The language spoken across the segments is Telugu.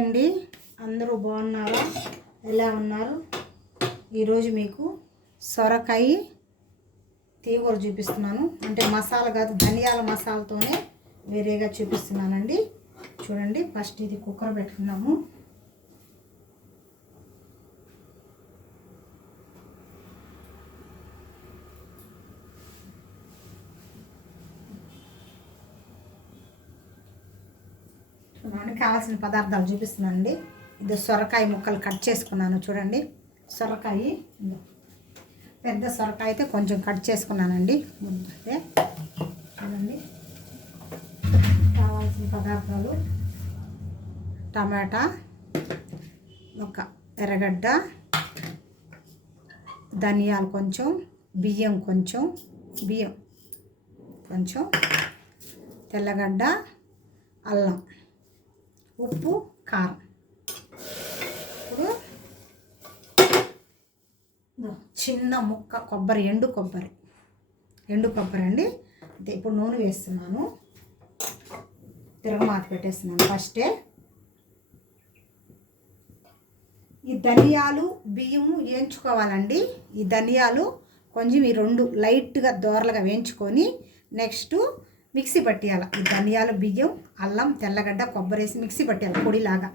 అండి, అందరూ బాగున్నారా? ఎలా ఉన్నారు? ఈరోజు మీకు సొరకాయ తీగూర చూపిస్తున్నాను. అంటే మసాలా కాదు, ధనియాల మసాలాతోనే వేరేగా చూపిస్తున్నానండి. చూడండి, ఫస్ట్ ఇది కుక్కర్ పెట్టుకున్నాము. కావాల్సిన పదార్థాలు చూపిస్తున్నానండి. ఇది సొరకాయ ముక్కలు కట్ చేసుకున్నాను. చూడండి, సొరకాయ పెద్ద సొరకాయ అయితే కొంచెం కట్ చేసుకున్నానండి. చూడండి, కావాల్సిన పదార్థాలు: టమాటా, ఒక ఎర్రగడ్డ, ధనియాలు కొంచెం, బియ్యం కొంచెం, తెల్లగడ్డ, అల్లం, ఉప్పు, కారం. ఇప్పుడు చిన్న ముక్క కొబ్బరి, ఎండు కొబ్బరి అండి. ఇప్పుడు నూనె వేస్తున్నాను. తిరగమాత పెట్టేస్తున్నాను. ఫస్టే ఈ ధనియాలు, బియ్యము వేయించుకోవాలండి. ఈ ధనియాలు కొంచెం ఈ రెండు లైట్గా దోరలుగా వేయించుకొని నెక్స్ట్ మిక్సీ పట్టేయాలి. ఈ ధనియాలు, బియ్యం, అల్లం, తెల్లగడ్డ, కొబ్బరి వేసి మిక్సీ పట్టేయాలి. పొడిలాగా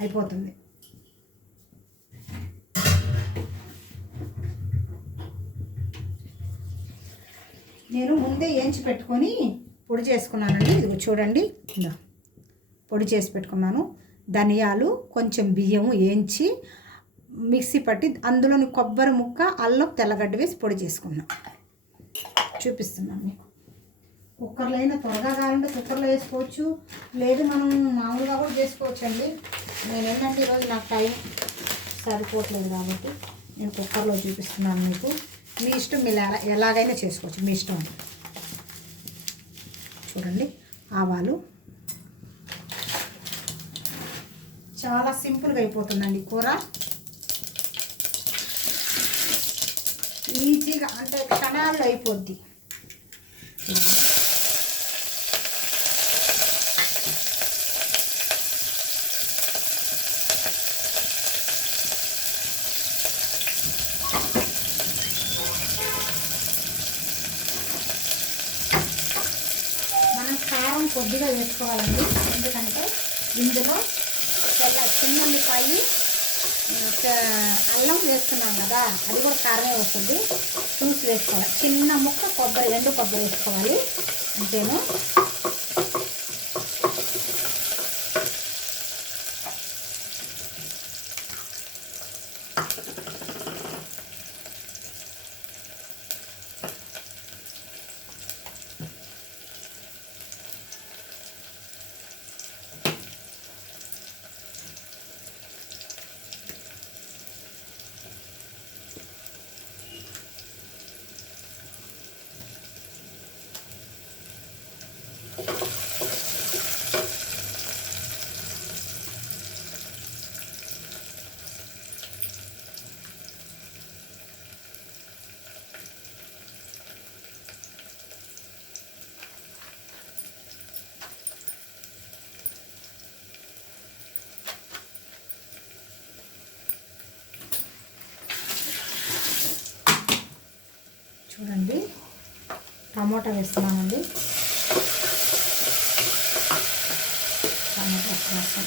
అయిపోతుంది. నేను ముందే వేయించి పెట్టుకొని పొడి చేసుకున్నానండి. ఇది చూడండి, ఇలా పొడి చేసి పెట్టుకున్నాను. ధనియాలు, కొంచెం బియ్యము వేయించి మిక్సీ పట్టి అందులోని కొబ్బరి ముక్క, అల్లం, తెల్లగడ్డ వేసి పొడి చేసుకున్నాను. చూపిస్తున్నాను మీకు. కుక్కర్లో అయినా త్వరగా కావాలంటే కుక్కర్లో వేసుకోవచ్చు, లేదు మనం మామూలుగా కూడా చేసుకోవచ్చు అండి. నేను ఏంటంటే ఈరోజు నాకు టైం సరిపోవట్లేదు కాబట్టి నేను కుక్కర్లో చూపిస్తున్నాను మీకు. మీ ఇష్టం, మీరు ఎలాగైనా చేసుకోవచ్చు, మీ ఇష్టం. చూడండి, ఆవాలు. చాలా సింపుల్గా అయిపోతుందండి కూర. ఈజీగా, అంటే క్షణాల్లో అయిపోద్ది. మనం కారం కొద్దిగా వేసుకోవాలండి, ఎందుకంటే ఇందులో చిన్న ఉల్లిపాయ, అల్లం వేస్తున్నాం కదా, అది కూడా కారమే వస్తుంది. చూసి వేసుకోవాలి. చిన్న ముక్క కొబ్బరి, ఎండు కొబ్బరి వేసుకోవాలి. అంతేను. చూడండి, టమాటా వేస్తున్నానండి. టమాటా కోసం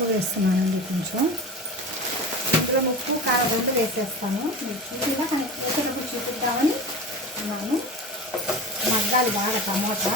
పసుపు వేస్తున్నానండి కొంచెం. ఇందులో ఉప్పు కారం రెండు వేసేస్తాను. చూసినా కానీ వేసేటప్పుడు చూపిద్దామని ఉన్నాను. మగ్గాలి బాగా టమోటా.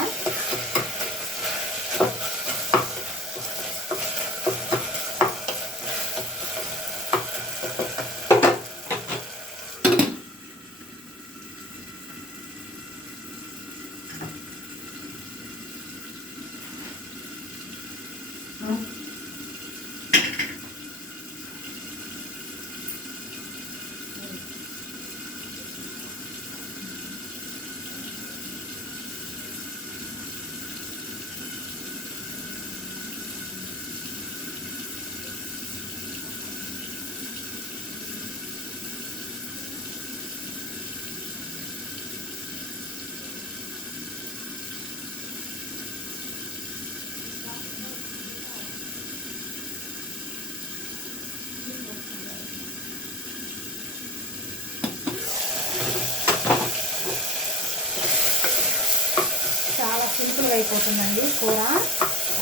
చాలా సింపుల్గా అయిపోతుందండి కూర.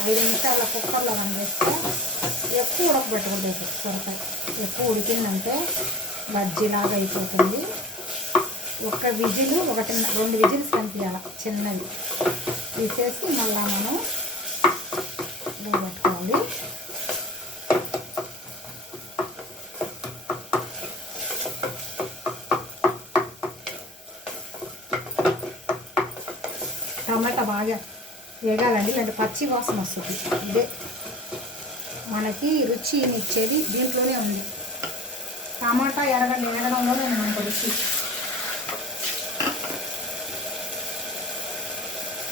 5 నిమిషాల కుక్కర్లో వండేస్తే ఎక్కువ ఉడకబెట్టకూడదు. సొరకాయ ఎక్కువ ఉడికిందంటే బజ్జీలాగా అయిపోతుంది. ఒక విజిల్ 2 విజిల్స్ కనిపించాలి చిన్నవి తీసేసి మళ్ళా మనం పెట్టుకోవాలి. టమాటా బాగా వేగాలండి, అంటే పచ్చి వాసన వస్తుంది. ఇదే మనకి రుచి ఇచ్చేది దీంట్లోనే ఉంది. టమాటా ఎరగడంలోనే ఉంది మనకు రుచి,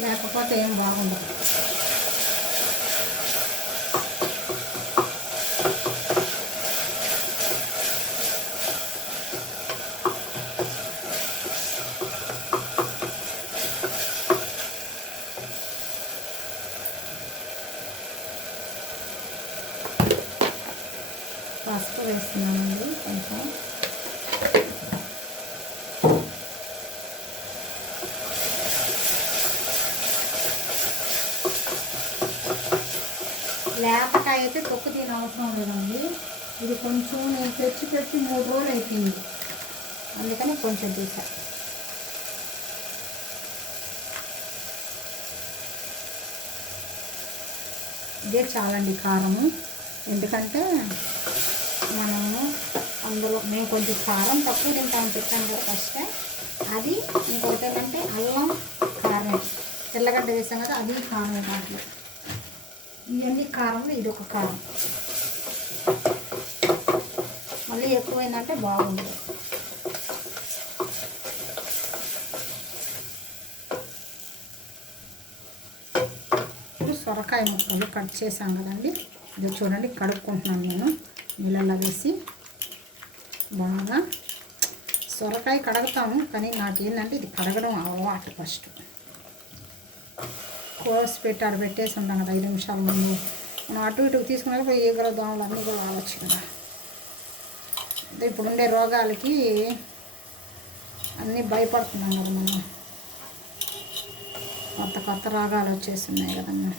లేకపోతే ఏం బాగుండదు. పసుపు వేస్తున్నానండి కొంచెం. లేపకాయ అయితే తొక్కు తిన అవసరం లేదండి. ఇది కొంచెం నేను పెట్టి 3 రోజులు అయిపోయింది, అందుకని కొంచెం తీసా. ఇదే చాలండి కారము, ఎందుకంటే మనము అందులో మేము కొంచెం కారం తక్కువ తింటామని చెప్పాను కదా ఫస్ట్. అది ఇంకొకటి ఏంటంటే అల్లం కారం, తెల్లగడ్డ వేసాం కదా, అది కారం. దాంట్లో ఇవన్నీ కారంలో ఇది ఒక కారం. మళ్ళీ ఎక్కువైందంటే బాగుంటుంది. ఇప్పుడు సొరకాయ ముక్కలు కట్ చేసాం కదండి, ఇది చూడండి కడుక్కుంటున్నాను నేను నీళ్ళల్లో వేసి. బాగా సొరకాయ కడుగుతాము, కానీ నాకేంటంటే ఇది కడగడం అలవాటు. ఫస్ట్ కోసి పెట్టి ఆడ పెట్టేసి ఉంటాం కదా 5 నిమిషాల ముందు. మనం అటు ఇటు తీసుకున్నాక ఈగలు దోమలు అన్నీ కూడా రావచ్చు కదా. ఇప్పుడుండే రోగాలకి అన్నీ భయపడుతున్నాం కదా మనం. కొత్త రోగాలు వచ్చేస్తున్నాయి కదమ్మా.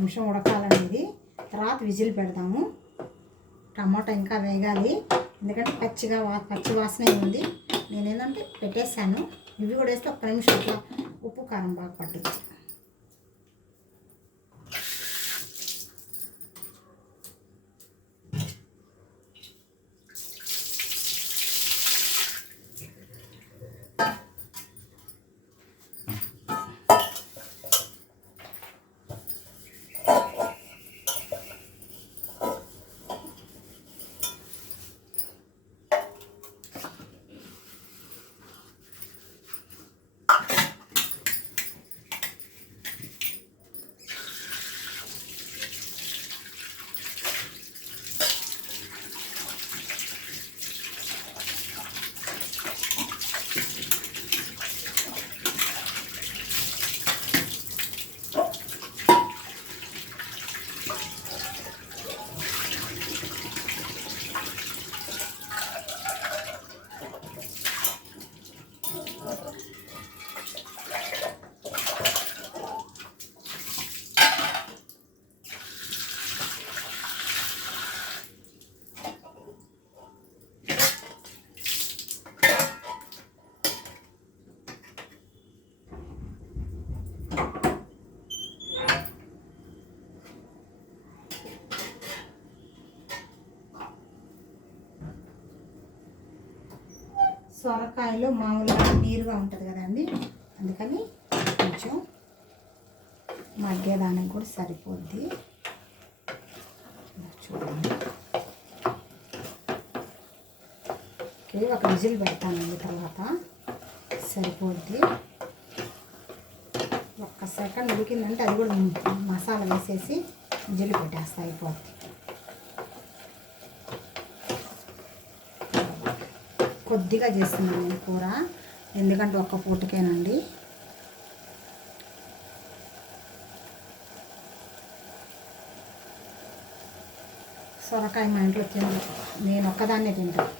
నిమిషం ఉడకాలండి ఇది, తర్వాత విజిల్ పెడదాము. టమాటా ఇంకా వేగాలి, ఎందుకంటే పచ్చి వాసనే ఉంది. నేనేంటంటే పెట్టేసాను. ఇవి కూడా వేస్తే 1 నిమిషం ఇట్లా ఉప్పు కారం బాగా పట్టుద్ది. సొరకాయలో మామూలుగా నీరుగా ఉంటుంది కదండి, అందుకని కొంచెం మగ్గేదానికి కూడా సరిపోద్ది. చూడండి, ఓకే, ఒక విజిల్ పెడతానండి, తర్వాత సరిపోద్ది. ఒక్క సెకండ్ ఉడికిందంటే అది కూడా మసాలా వేసేసి విజిల్ పెట్టేస్తా, అయిపోద్ది. కొద్దిగా చేస్తున్నాను నేను కూర, ఎందుకంటే ఒక్క పూటకేనండి. సొరకాయ మా ఇంట్లో నేను ఒక్కదాన్నే తింటాను,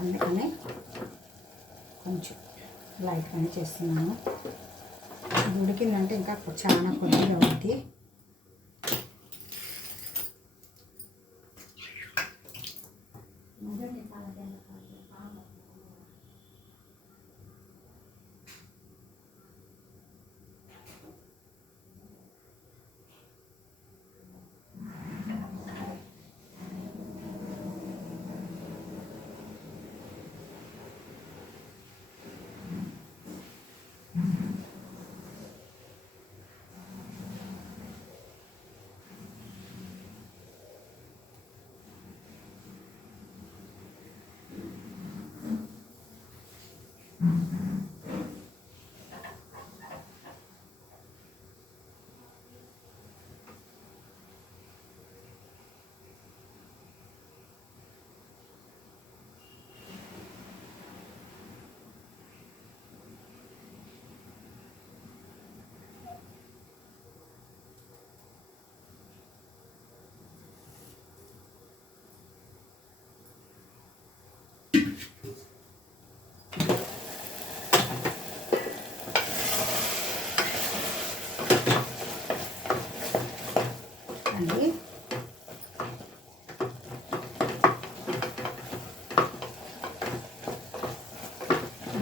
అందుకనే కొంచెం లైట్గానే చేస్తున్నాను. ఉడికిందంటే ఇంకా చాలా కొద్దిగా అవుద్ది.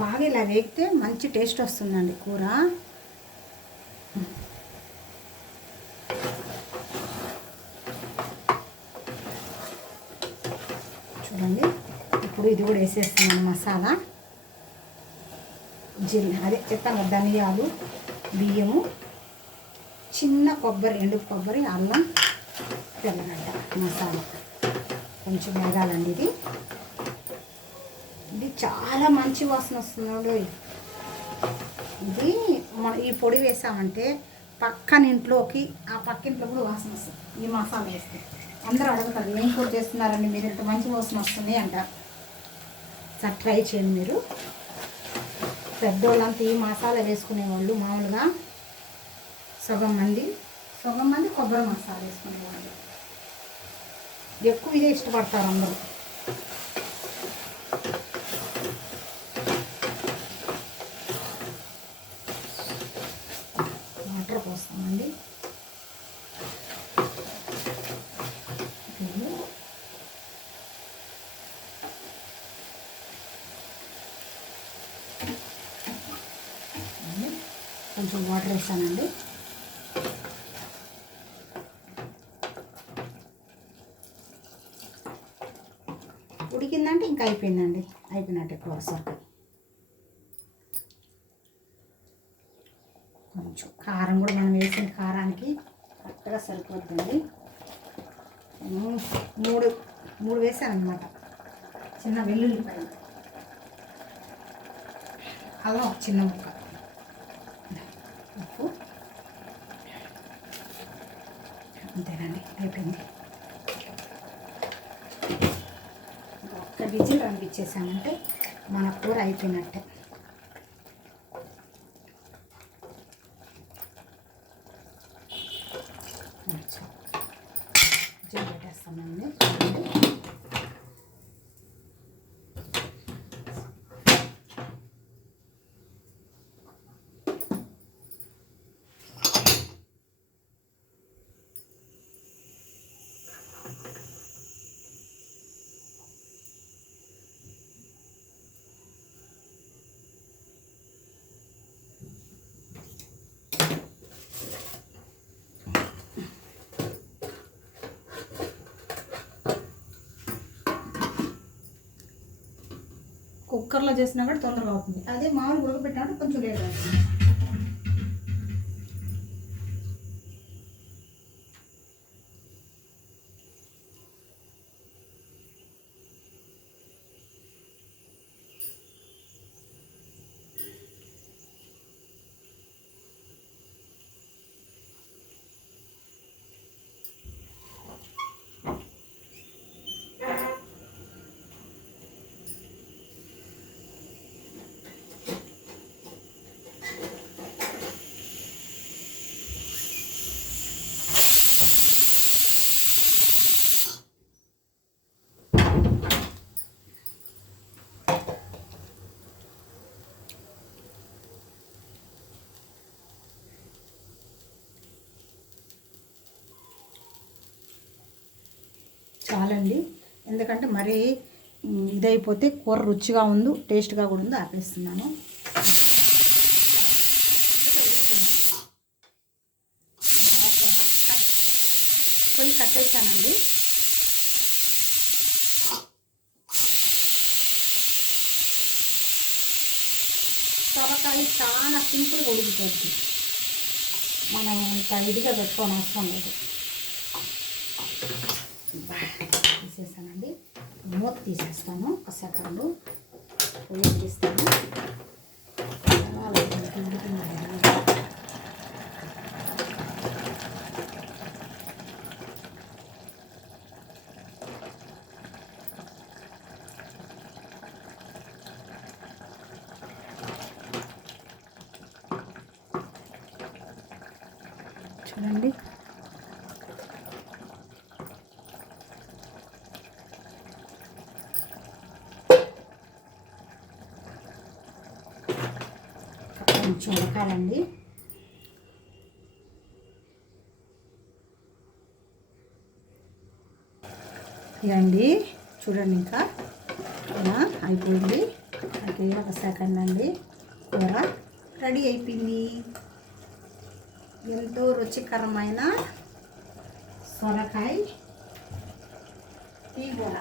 బాగా ఇలా వేగితే మంచి టేస్ట్ వస్తుందండి కూర. చూడండి, ఇప్పుడు ఇది కూడా వేసేస్తున్నాను మసాలా. అదే చెప్పాను, ధనియాలు, బియ్యము, చిన్న కొబ్బరి, ఎండు కొబ్బరి, అల్లం, తెల్లగడ్డ మసాలా కొంచెం వేగాలండి. ఇది చాలా మంచి వాసన వస్తుంది. ఇది ఈ పొడి వేసామంటే పక్కన ఇంట్లోకి, ఆ పక్కింట్లో కూడా వాసన వస్తుంది. ఈ మసాలా వేస్తే అందరూ అడుగుతారు, ఏం పొడి చేస్తున్నారండి మీరు, ఇంత మంచి వాసన వస్తుంది అంటారు. సార్ ట్రై చేయండి మీరు. పెద్దోళ్ళంతా ఈ మసాలా వేసుకునేవాళ్ళు, మామూలుగా సగం మంది కొబ్బరి మసాలా వేసుకునేవాళ్ళు. ఎక్కువ ఇదే ఇష్టపడతారు అందరూ. వాటర్ పోస్తామండి. కొంచెం వాటర్ వేసానండి. ఉడికిందంటే ఇంకా అయిపోయిందండి, అయిపోయినట్టే కూర. సొరకాయ కొంచెం కారం కూడా మనం వేసిన కారానికి కరెక్ట్గా సరిపోద్దండి. మూడు వేసాను అనమాట. చిన్న వెల్లుల్లిపాయ, అలా ఒక చిన్న ముక్క, ఉప్పు, అంతేనండి, అయిపోయింది. ఒక్క విజిల్ రంగిచ్చేసామంటే మన కూర అయిపోయినట్టే. విజిల్ పెట్టేస్తామండి. కుక్కర్లో చేసినా కూడా తొందరగా అవుతుంది. అదే మామూలు ఉడకబెట్టినప్పుడు కొంచెం లేట్ అవుతుంది. చాలండి, ఎందుకంటే మరీ ఇదైపోతే కూర రుచిగా ఉంది, టేస్ట్గా కూడా ఉంది. ఆపేస్తున్నాను. పొయ్యి కట్టేస్తానండి. సొరకాయ చాలా సింపుల్గా ఉడికిపోద్ది, మనం ఇంత ఇదిగా పెట్టుకోని అవసరం లేదు. తీసేసానండి, మూత తీసేస్తాను. ఒక సెకండు పొయ్యి తీస్తాను. చూడండి, కొంచెం ఉడకాలండి. ఇదండి చూడండి, ఇంకా ఇలా అయిపోయింది. ఓకే, ఒక సెకండ్ అండి, కూర రెడీ అయిపోయింది. ఎంతో రుచికరమైన సొరకాయ తీగూర.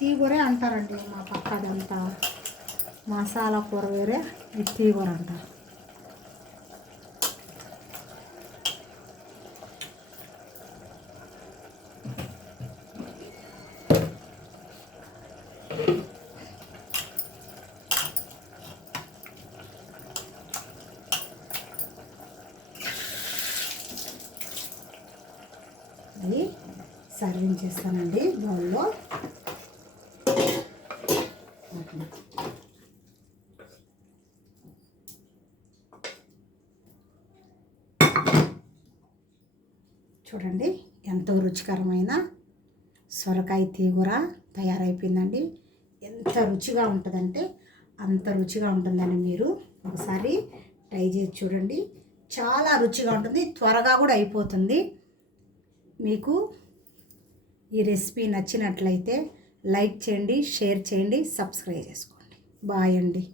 తీగూరే అంటారండి మా పక్కదంతా. మసాలా కూర వేరే, ఇది తీగూర అంటారు. అది సర్వింగ్ చేస్తానండి బౌల్లో. చూడండి, ఎంతో రుచికరమైన సొరకాయ తీగూర తయారైపోయిందండి. ఎంత రుచిగా ఉంటుందంటే అంత రుచిగా ఉంటుందని మీరు ఒకసారి ట్రై చేసి చూడండి. చాలా రుచిగా ఉంటుంది, త్వరగా కూడా అయిపోతుంది. మీకు ఈ రెసిపీ నచ్చినట్లయితే లైక్ చేయండి, షేర్ చేయండి, సబ్స్క్రైబ్ చేసుకోండి. బాయ్ అండి.